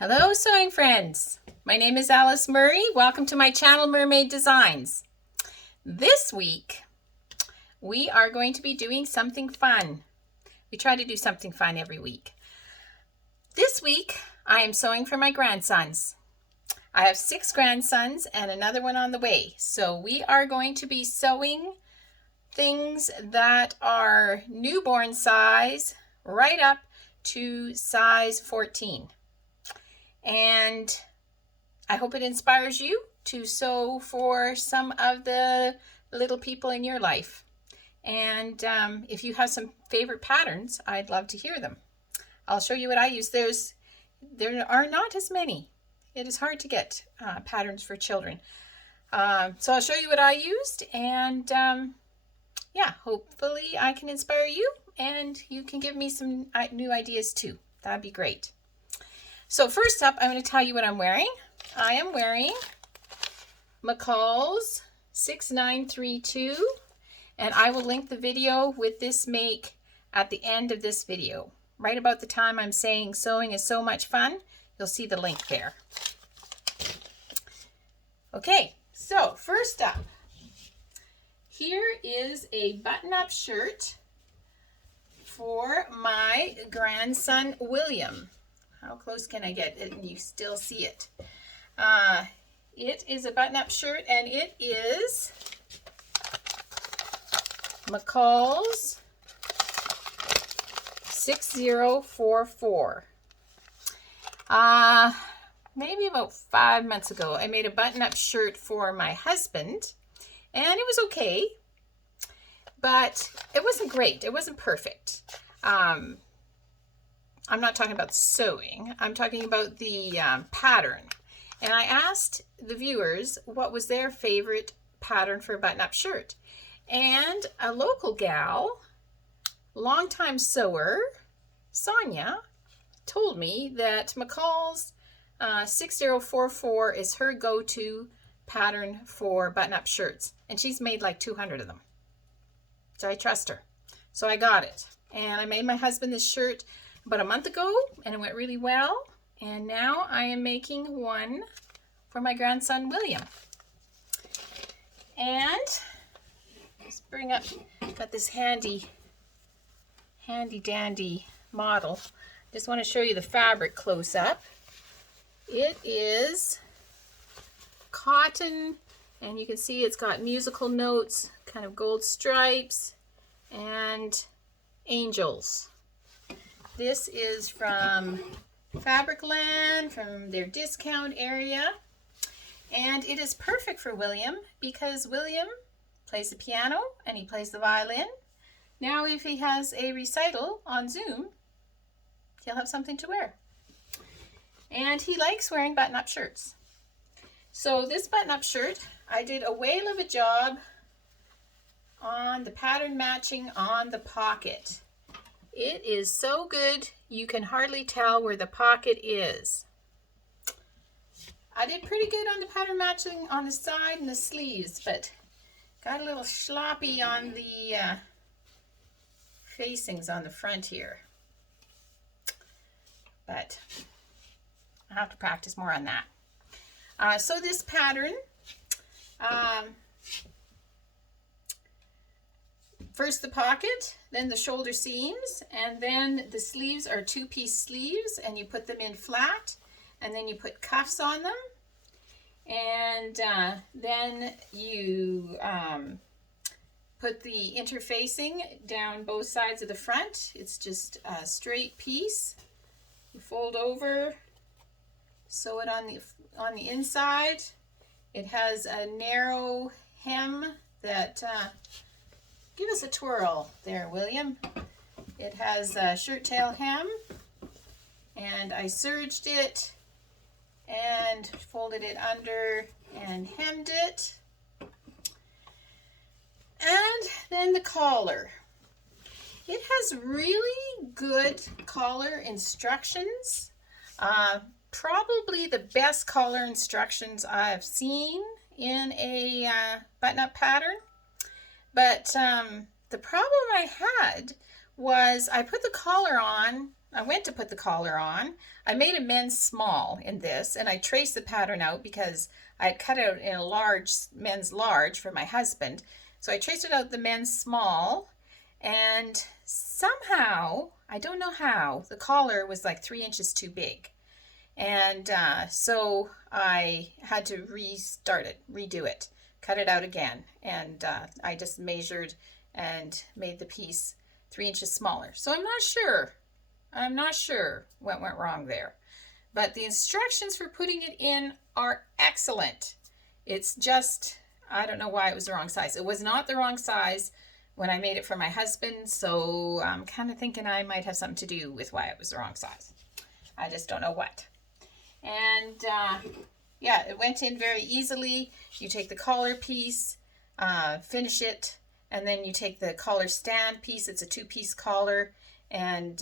Hello sewing friends, my name is Alice Murray. Welcome to my channel Murrmade Designs. This week we are going to be doing something fun. We try to do something fun every week. This week I am sewing for my grandsons. I have 6 grandsons and another one on the way. So we are going to be sewing things that are newborn size right up to size 14. And I hope it inspires you to sew for some of the little people in your life. And if you have some favorite patterns, I'd love to hear them. I'll show you what I use. There are not as many. It is hard to get patterns for children. So I'll show you what I used, and yeah, hopefully I can inspire you and you can give me some new ideas too. That'd be great. So first up, I'm going to tell you what I'm wearing. I am wearing McCalls 6932, and I will link the video with this make at the end of this video. Right about the time I'm saying sewing is so much fun, you'll see the link there. Okay, so first up, here is a button-up shirt for my grandson William. How close can I get it and you still see it? It is a button-up shirt, and it is McCalls 6044. Maybe about 5 months ago, I made a button-up shirt for my husband, and it was okay, but it wasn't great. It wasn't perfect. I'm not talking about sewing. I'm talking about the pattern. And I asked the viewers what was their favorite pattern for a button-up shirt. And a local gal, longtime sewer, Sonia, told me that McCall's 6044 is her go-to pattern for button-up shirts. And she's made like 200 of them. So I trust her. So I got it. And I made my husband this shirt about a month ago, and it went really well. And now I am making one for my grandson William. And let's bring up, got this handy dandy model. Just want to show you the fabric close up. It is cotton, and you can see it's got musical notes, kind of gold stripes, and angels. This is from Fabricland, from their discount area, and it is perfect for William because William plays the piano and he plays the violin. Now if he has a recital on Zoom, he'll have something to wear. And he likes wearing button-up shirts. So this button-up shirt, I did a whale of a job on the pattern matching on the pocket. It is so good, you can hardly tell where the pocket is. I did pretty good on the pattern matching on the side and the sleeves, but got a little sloppy on the facings on the front here. But I'll have to practice more on that. So this pattern, first the pocket, then the shoulder seams, and then the sleeves are 2-piece sleeves, and you put them in flat, and then you put cuffs on them, and then you put the interfacing down both sides of the front. It's just a straight piece. You fold over, sew it on the inside. It has a narrow hem that give us a twirl there, William. It has a shirt tail hem, and I serged it and folded it under and hemmed it. And then the collar. It has really good collar instructions. Probably the best collar instructions I've seen in a button-up pattern. But the problem I had was I put the collar on I went to put the collar on. I made a men's small in this, and I traced the pattern out because I had cut out in a large, men's large for my husband. So I traced it out the men's small, and somehow, I don't know how, the collar was like 3 inches too big. And so I had to restart it, redo it, cut it out again. And I just measured and made the piece 3 inches smaller. So I'm not sure what went wrong there. But the instructions for putting it in are excellent. It's just, I don't know why it was the wrong size. It was not the wrong size when I made it for my husband, so I'm kind of thinking I might have something to do with why it was the wrong size. I just don't know what. And yeah, it went in very easily. You take the collar piece, finish it, and then you take the collar stand piece. It's a 2-piece collar, and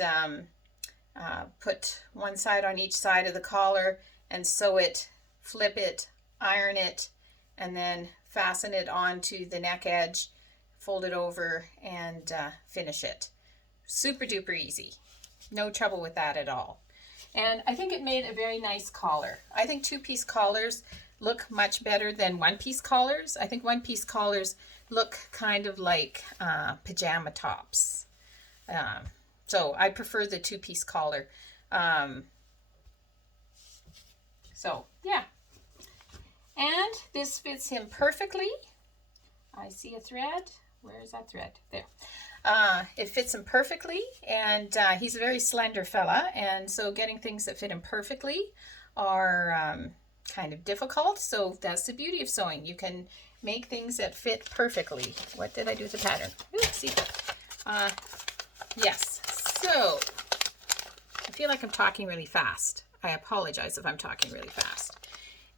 put one side on each side of the collar and sew it, flip it, iron it, and then fasten it onto the neck edge, fold it over, and finish it. Super duper easy. No trouble with that at all. And I think it made a very nice collar. I think 2-piece collars look much better than 1-piece collars. I think 1-piece collars look kind of like pajama tops. So I prefer the 2-piece collar. So yeah. And this fits him perfectly. I see a thread. Where is that thread? There. It fits him perfectly, and he's a very slender fella, and so getting things that fit him perfectly are kind of difficult. So that's the beauty of sewing. You can make things that fit perfectly. What did I do with the pattern? Oopsie. Yes. So I feel like I'm talking really fast. I apologize if I'm talking really fast.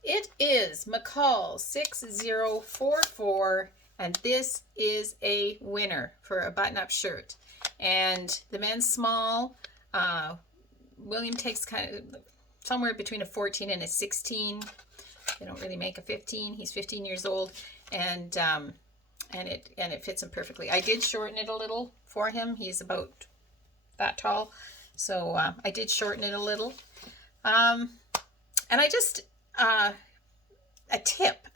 It is McCalls 6044, and this is a winner for a button-up shirt. And the men's small, William takes kind of somewhere between a 14 and a 16. They don't really make a 15. He's 15 years old, and it fits him perfectly. I did shorten it a little for him. He's about that tall, so I did shorten it a little. And I just a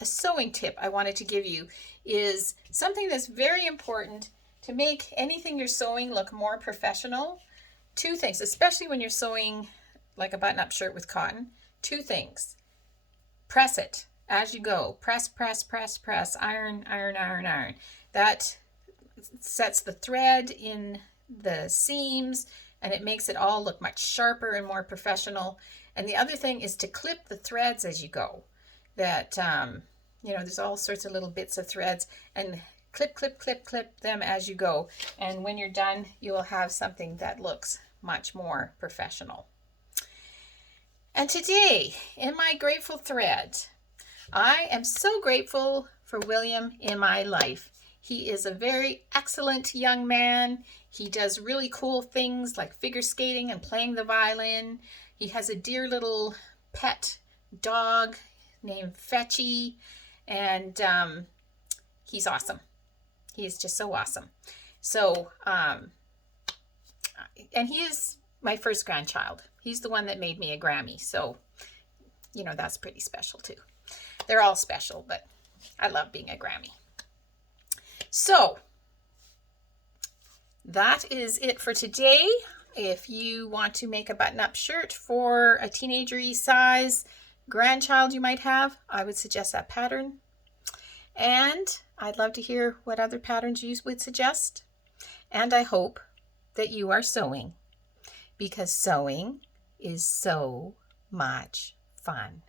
sewing tip I wanted to give you is something that's very important to make anything you're sewing look more professional. 2 things, especially when you're sewing like a button-up shirt with cotton. 2 things. Press it as you go. Press, press, press, press. Iron, iron, iron, iron. That sets the thread in the seams, and it makes it all look much sharper and more professional. And the other thing is to clip the threads as you go. That, there's all sorts of little bits of threads, and clip, clip, clip, clip them as you go. And when you're done, you will have something that looks much more professional. And today, in my grateful thread, I am so grateful for William in my life. He is a very excellent young man. He does really cool things like figure skating and playing the violin. He has a dear little pet dog named Fetchy, and he's awesome. He is just so awesome. So, and he is my first grandchild. He's the one that made me a Grammy, so, that's pretty special too. They're all special, but I love being a Grammy. So, that is it for today. If you want to make a button-up shirt for a teenager-y size grandchild you might have, I would suggest that pattern. And I'd love to hear what other patterns you would suggest. And I hope that you are sewing, because sewing is so much fun.